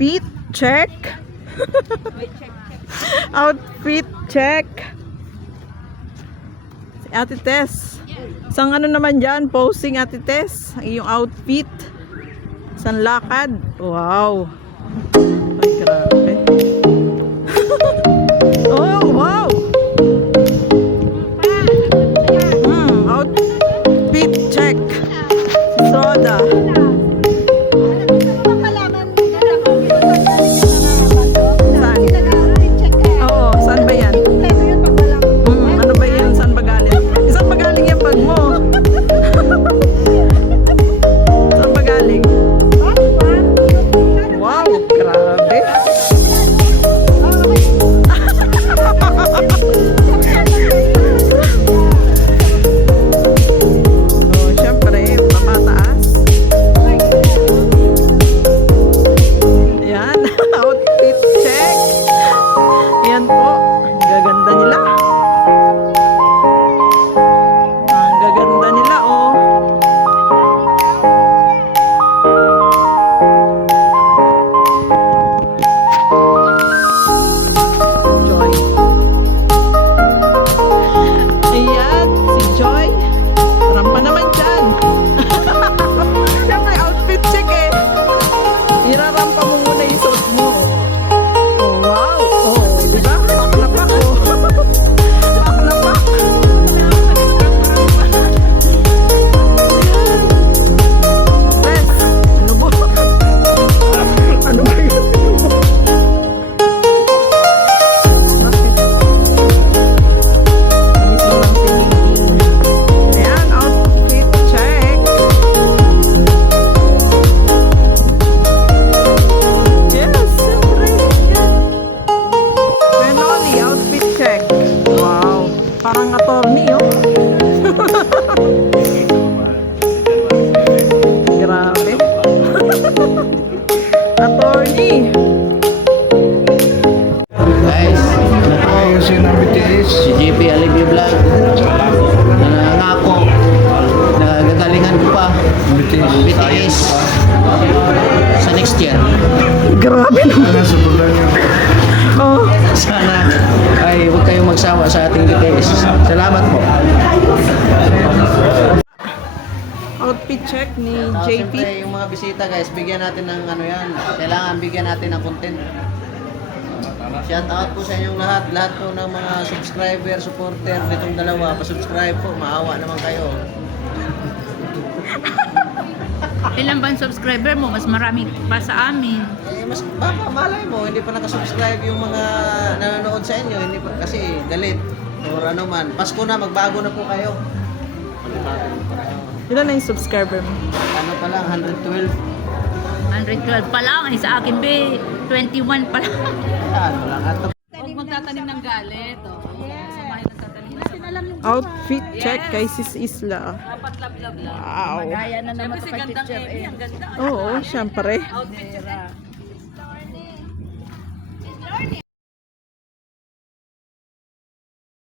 Outfit check. Outfit check. Si Ate Tess. Isang ano naman dyan, posing Ate Tess. Ang iyong outfit. Isang lakad. Wow. Ay, grabe. Oh, wow. Outfit check. Soda. Parang attorney, oh. Grabe. Attorney. Guys, ayusin ang BTS. Si JP Alibio Vlog. Na nangako na gagalingan ko pa BTS sa next year. Grabe naman. Oh. Sana ay huwag kayong magsawa sa ating BTS. Salamat po. Outfit check ni JP. Siyempre, yung mga bisita guys, bigyan natin ng ano yan. Kailangan bigyan natin ng content. Shout out po sa inyong lahat. Lahat po ng mga subscriber, supporter nitong dalawa. Pa-subscribe po. Maawa naman kayo. Ilan ba ang subscriber mo? Mas marami pa sa amin. Eh, mas baka malay mo, hindi pa nakasubscribe yung mga nanonood sa inyo. Hindi pa, kasi galit. Or ano man. Pasko na, magbago na po kayo. Ilan na yung subscriber mo? Ano pa lang, 112. 112 pa lang. Ay, sa akin, be, 21 pa lang. Ano lang, ato. Huwag magtatanim ng galit. Samahin na tatanim na Outfit check kay Sis Isla. dapat love lang. Wow. Gaya na naman sa picture eh. Ang ganda. Oo, syempre. Outfit check.